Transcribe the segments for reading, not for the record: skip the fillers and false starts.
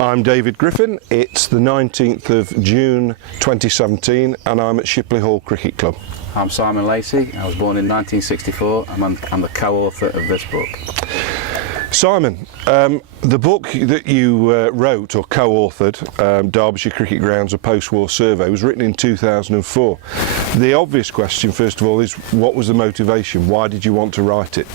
I'm David Griffin. It's the 19th of June 2017 and I'm at Shipley Hall Cricket Club. I'm Simon Lacey. I was born in 1964. I'm the co-author of this book. Simon, the book that you wrote or co-authored, Derbyshire Cricket Grounds, a post-war survey, was written in 2004. The obvious question, first of all, is what was the motivation? Why did you want to write it?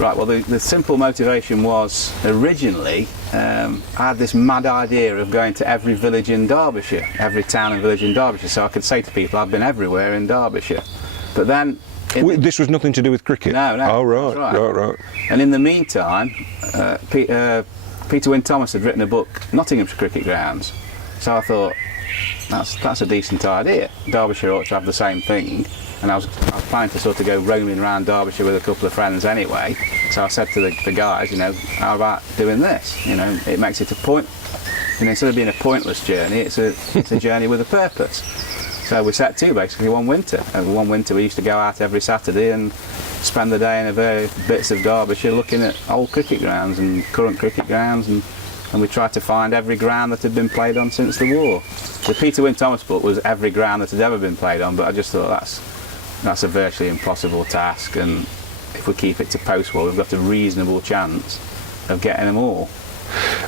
Right, well the simple motivation was, originally, I had this mad idea of going to every village in Derbyshire, every town and village in Derbyshire, so I could say to people I've been everywhere in Derbyshire. But then... This was nothing to do with cricket? No. Oh, right, right. And in the meantime, Peter Wynne Thomas had written a book, Nottinghamshire Cricket Grounds, so I thought, that's a decent idea. Derbyshire ought to have the same thing. And I was planning to sort of go roaming around Derbyshire with a couple of friends anyway. So I said to the guys, how about doing this? It makes it a point. Instead of being a pointless journey, it's a journey with a purpose. So we set to basically one winter. And one winter we used to go out every Saturday and spend the day in the various bits of Derbyshire looking at old cricket grounds and current cricket grounds, and we tried to find every ground that had been played on since the war. The Peter Wynne Thomas book was every ground that had ever been played on, but I just thought that's a virtually impossible task, and if we keep it to post-war, we've got a reasonable chance of getting them all.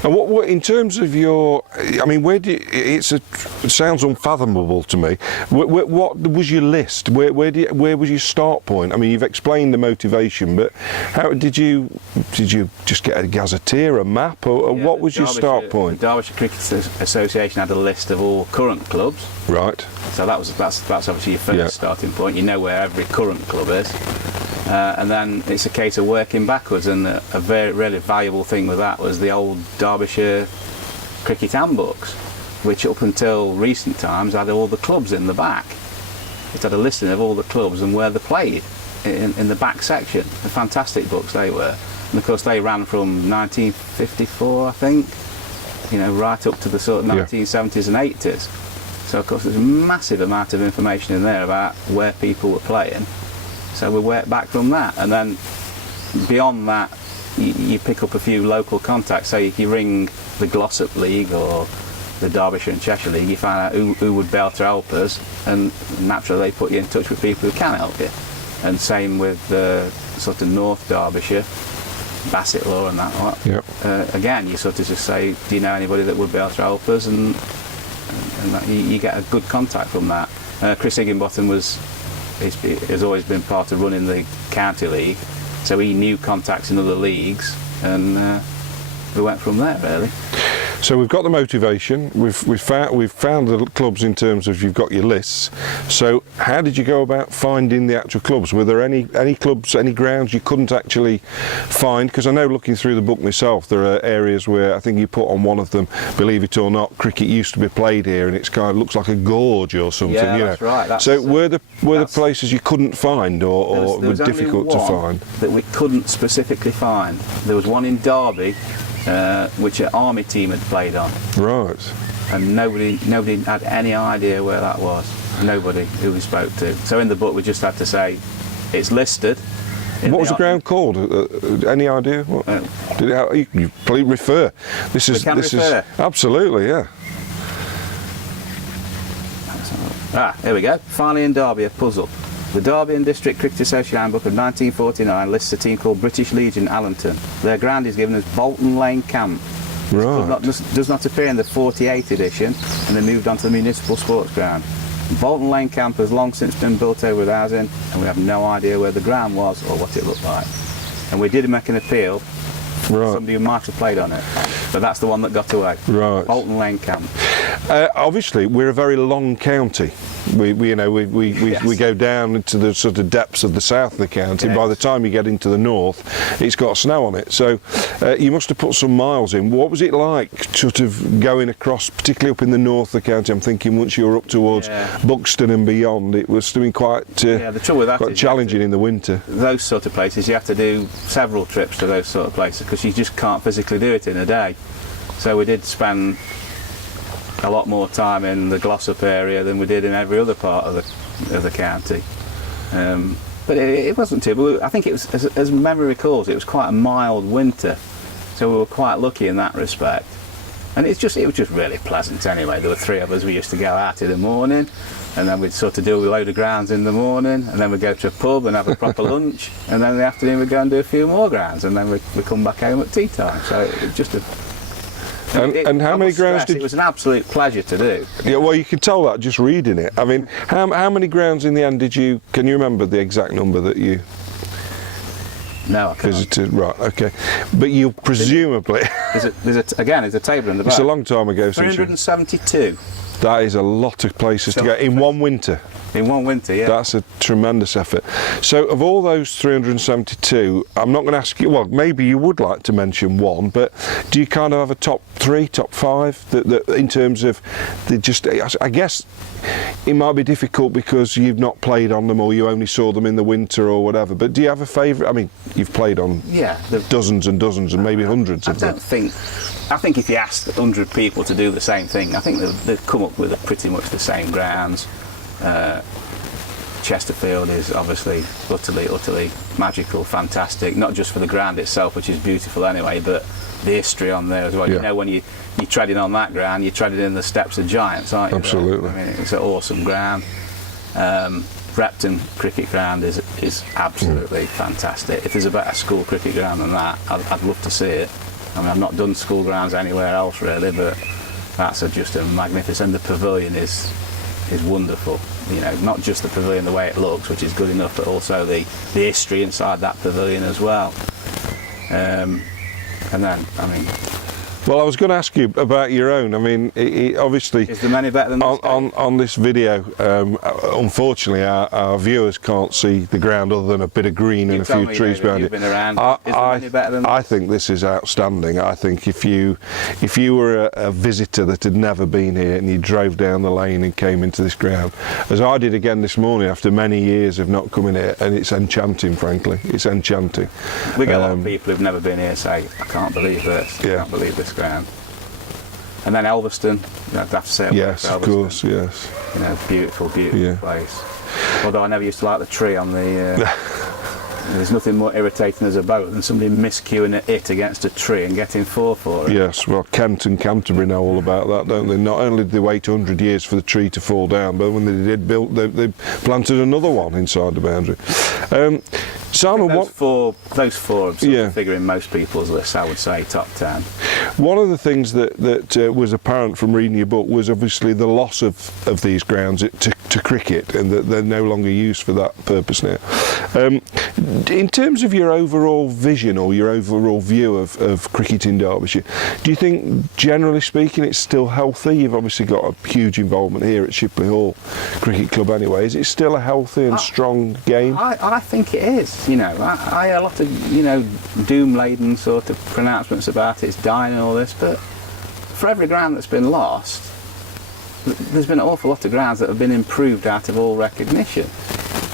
And what in terms of your, where do you, it sounds unfathomable to me. What was your list? Where was your start point? You've explained the motivation, but how did you just get a gazetteer, a map, or what was your start point? The Derbyshire Cricket Association had a list of all current clubs. Right. So that's obviously your first starting point. You know where every current club is. And then it's a case of working backwards, and a very really valuable thing with that was the old Derbyshire cricket handbooks, which up until recent times had all the clubs in the back. It had a listing of all the clubs and where they played in the back section. The fantastic books they were, and of course they ran from 1954, I think, right up to the sort of 1970s and 80s. So of course there's a massive amount of information in there about where people were playing. So we work back from that, and then beyond that you pick up a few local contacts. So if you ring the Glossop League or the Derbyshire and Cheshire League, you find out who would be able to help us, and naturally they put you in touch with people who can help you. And same with sort of North Derbyshire, Bassett Law and that lot. Yep. Again, you sort of just say, do you know anybody that would be able to help us, and you get a good contact from that. Chris Higginbottom has always been part of running the county league, so he knew contacts in other leagues, and we went from there really. So we've got the motivation, we've found the clubs in terms of you've got your lists. So how did you go about finding the actual clubs? Were there any clubs, any grounds you couldn't actually find? Because I know, looking through the book myself, there are areas where I think you put on one of them, believe it or not, cricket used to be played here, and it's kind of looks like a gorge or something. Yeah, that's right. So were the places you couldn't find, or were difficult to find? That we couldn't specifically find. There was one in Derby, which an army team had played on. Right. And nobody had any idea where that was. Nobody who we spoke to. So in the book we just had to say it's listed. What was the ground called? Any idea? You please refer. This is absolutely, yeah. Here we go. Finally in Derby, a puzzle. The Derby and District Cricket Association Handbook of 1949 lists a team called British Legion Allenton. Their ground is given as Bolton Lane Camp. Right. Does not appear in the 48 edition, and they moved on to the municipal sports ground. Bolton Lane Camp has long since been built over with housing, and we have no idea where the ground was or what it looked like. And we did make an appeal for somebody who might have played on it, but that's the one that got away. Right. Bolton Lane Camp. Obviously, we're a very long county. We go down into the sort of depths of the south of the county. Yes. By the time you get into the north, it's got snow on it. So you must have put some miles in. What was it like, sort of going across, particularly up in the north of the county? I'm thinking once you were up towards Buxton and beyond, it was doing quite the trouble with that quite challenging in the winter. Those sort of places, you have to do several trips to those sort of places because you just can't physically do it in a day. So we did spend a lot more time in the Glossop area than we did in every other part of the county. But it wasn't too, but I think it was, as memory recalls, it was quite a mild winter, so we were quite lucky in that respect. And it was just really pleasant anyway. There were 3 of us. We used to go out in the morning, and then we'd sort of do a load of grounds in the morning, and then we'd go to a pub and have a proper lunch, and then in the afternoon we'd go and do a few more grounds, and then we'd come back home at tea time. So it was just a... And how many grounds did... It was an absolute pleasure to do. Yeah, well, you could tell that just reading it. I mean, how many grounds in the end did you... Can you remember the exact number that you... No, I can't. Visited, right, okay. But you presumably... There's a table in the back. It's a long time ago since you... 372. That is a lot of places to go in one winter. In one winter, yeah. That's a tremendous effort. So of all those 372, I'm not going to ask you, well, maybe you would like to mention one, but do you kind of have a top 3, top 5 that in terms of I guess it might be difficult because you've not played on them or you only saw them in the winter or whatever, but do you have a favourite? I mean, you've played on dozens and dozens and maybe hundreds of them. I think if you asked 100 people to do the same thing, I think they'd come up with pretty much the same grounds. Chesterfield is obviously utterly magical, fantastic, not just for the ground itself, which is beautiful anyway, but the history on there as well. Yeah. You know, when you're treading on that ground, you're treading in the steps of giants, aren't you? Absolutely. I mean, it's an awesome ground. Repton Cricket Ground is absolutely fantastic. If there's a better school cricket ground than that, I'd love to see it. I mean, I've not done school grounds anywhere else really, but that's just a magnificent. And the pavilion is wonderful. You know, not just the pavilion the way it looks, which is good enough, but also the history inside that pavilion as well. And then, I mean... Well, I was going to ask you about your own. I mean, obviously... Is there many better than this? On this video, unfortunately, our viewers can't see the ground other than a bit of green and a few trees behind it. Been around. Is there many better than this? I think this is outstanding. I think if you were a visitor that had never been here and you drove down the lane and came into this ground, as I did again this morning after many years of not coming here, and it's enchanting, frankly. It's enchanting. We get a lot of people who've never been here say, I can't believe this. Yeah. I can't believe this ground. And then Elverston, I'd have to say. Yes, of course, yes. You know, beautiful place. Although I never used to like the tree on the... there's nothing more irritating as a boat than somebody miscuing it against a tree and getting 4 for it. Yes, well, Kent and Canterbury know all about that, don't they? Not only did they wait 100 years for the tree to fall down, but when they did build, they planted another one inside the boundary. Simon, those four are figure in most people's lists, I would say, top 10. One of the things that was apparent from reading your book was obviously the loss of these grounds to cricket, and that they're no longer used for that purpose now. In terms of your overall vision or your overall view of cricket in Derbyshire, do you think, generally speaking, it's still healthy? You've obviously got a huge involvement here at Shipley Hall Cricket Club anyway. Is it still a healthy and strong game? I think it is. You know, I hear a lot of, you know, doom-laden sort of pronouncements about it's dying and all this, but for every ground that's been lost, there's been an awful lot of grounds that have been improved out of all recognition.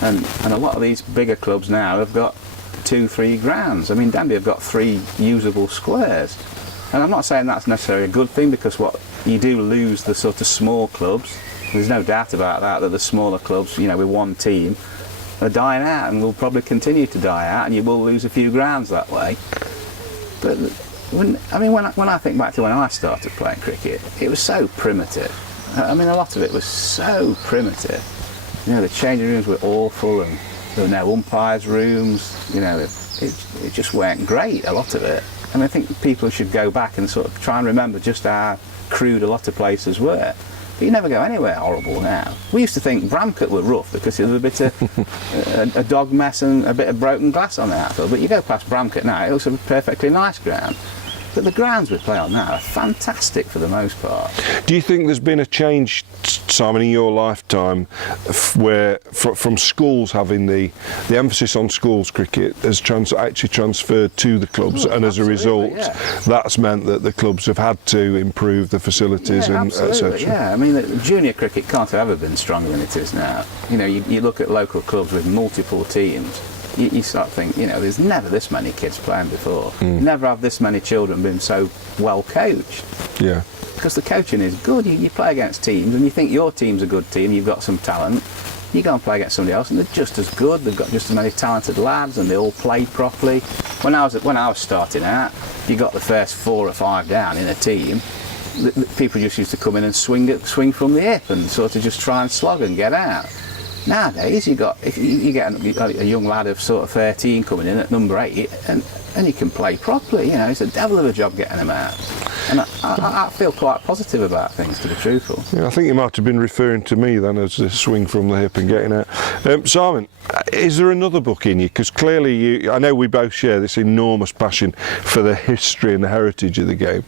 And a lot of these bigger clubs now have got 2-3 grounds. I mean, Denby have got 3 usable squares. And I'm not saying that's necessarily a good thing, because what you do lose the sort of small clubs. There's no doubt about that the smaller clubs, you know, with one team, are dying out and will probably continue to die out, and you will lose a few grounds that way. But when I think back to when I started playing cricket, it was so primitive. I mean, a lot of it was so primitive. You know, the changing rooms were awful, and there were no umpires' rooms. You know, it just weren't great, a lot of it. And I think people should go back and sort of try and remember just how crude a lot of places were. But you never go anywhere horrible now. We used to think Bramcote were rough because there was a bit of a dog mess and a bit of broken glass on the outfield. But you go past Bramcote now, it looks a perfectly nice ground. But the grounds we play on now are fantastic for the most part. Do you think there's been a change, Simon, in your lifetime, where from schools having the emphasis on schools cricket has actually transferred to the clubs, and as a result, that's meant that the clubs have had to improve the facilities and etc. Yeah, I mean, junior cricket can't have ever been stronger than it is now. You know, you look at local clubs with multiple teams. You start thinking, you know, there's never this many kids playing before. Never have this many children been so well coached. Yeah. Because the coaching is good. You play against teams and you think your team's a good team, you've got some talent. You go and play against somebody else and they're just as good. They've got just as many talented lads and they all play properly. When I was starting out, you got the first 4 or 5 down in a team. people just used to come in and swing from the hip and sort of just try and slog and get out. Nowadays, if you get a young lad of sort of 13 coming in at number 8, and he can play properly. It's a devil of a job getting him out. And I feel quite positive about things, to be truthful. Yeah, I think you might have been referring to me then as a swing from the hip and getting out. Simon, is there another book in you? Because clearly I know we both share this enormous passion for the history and the heritage of the game.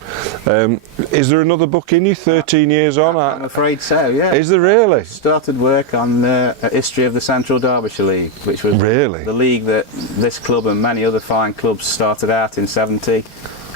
Is there another book in you 13 years on? I'm afraid so, yeah. Is there really? Started work on the history of the Central Derbyshire League, which was really the league that this club and many other fine clubs started out in 70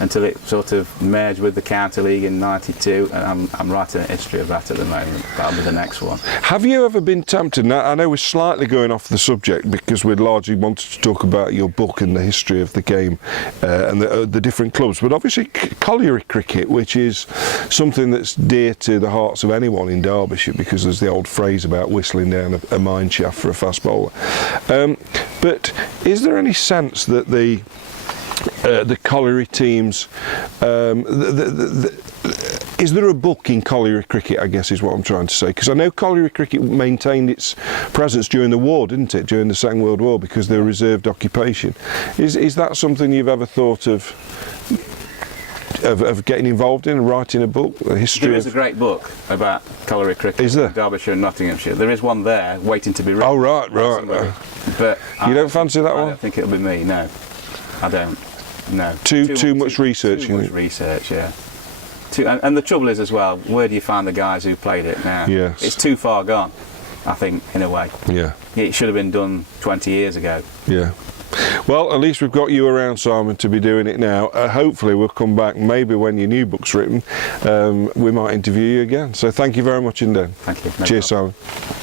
until it sort of merged with the County League in 92, and I'm writing a history of that at the moment. That'll be the next one. Have you ever been tempted? Now, I know we're slightly going off the subject because we'd largely wanted to talk about your book and the history of the game and the different clubs, but obviously colliery cricket, which is something that's dear to the hearts of anyone in Derbyshire, because there's the old phrase about whistling down a mine shaft for a fast bowler. But is there any sense that the colliery teams, is there a book in colliery cricket, I guess is what I'm trying to say, because I know colliery cricket maintained its presence during the war, didn't it, during the Second World War, because they were reserved occupation. Is that something you've ever thought of getting involved in and writing a book, a history? There is a great book about colliery cricket. Is there? In Derbyshire and Nottinghamshire. There is one there waiting to be written. Oh, right. But you don't fancy that one? I don't think it'll be me, no. I don't. No. Too much research. Too much research, yeah. And the trouble is as well, where do you find the guys who played it now? Yes. It's too far gone, I think, in a way. Yeah. It should have been done 20 years ago. Yeah. Well, at least we've got you around, Simon, to be doing it now. Hopefully we'll come back, maybe when your new book's written, we might interview you again. So thank you very much indeed. Thank you. No Cheers, problem. Simon.